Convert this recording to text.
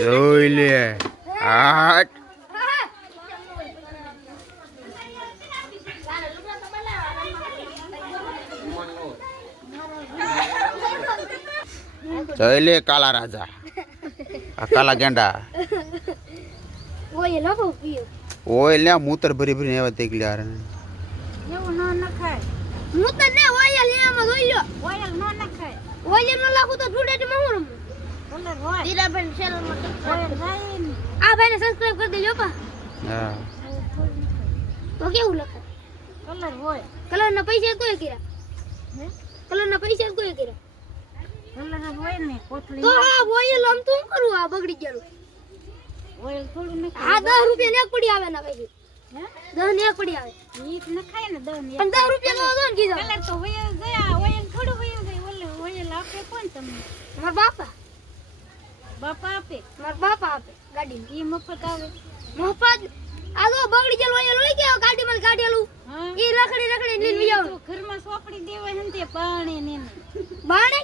જોઈ લે આ જોઈ લે કાલા રાજા આ કાલા ગેંડા ઓય લખો પીયો ઓય લે મૂતર ભરી ભરી એવા તેક લ્યાર એવું ન નખાય મૂતર ને ઓય લેવામાં જોઈ લ્યો ઓય ન નખાય ઓય ન લાગુ તો ફૂટે માં હું કલર હોય દીરા બેન ચેનલ માં ઓય જાય આ ભાઈને સબસ્ક્રાઇબ કરી દેજો પા હા તો કેવું લખે કલર હોય કલર ના પૈસા કોઈ કર્યા હે કલર ના પૈસા કોઈ કર્યા કલર હોય ને કોથળી તો હા ઓય લમ તું કરું આ બગડી ગયું ઓય થોડું ને આ 10 રૂપિયા ને એક પડી આવે ના ભાઈ હે 10 ને એક પડી આવે ઈ ન ખાય ને 10 ને 10 રૂપિયા નો દો ને કીધો કલર તો હોય ગયા ઓય થોડું હોય જાય ઓલે ઓય લાપે કોણ તમને માર બાપા બાપા આપે માર બાપા આપે ગાડી ઈ મફત આવે મફત આ તો બગડી ગયેલો ઓય લઈ ગયો ગાડી માં કાઢેલું ઈ રખડી રખડી લઈને આવ ઘરમાં સોપડી દેવાય હંતે પાણી ને બાણે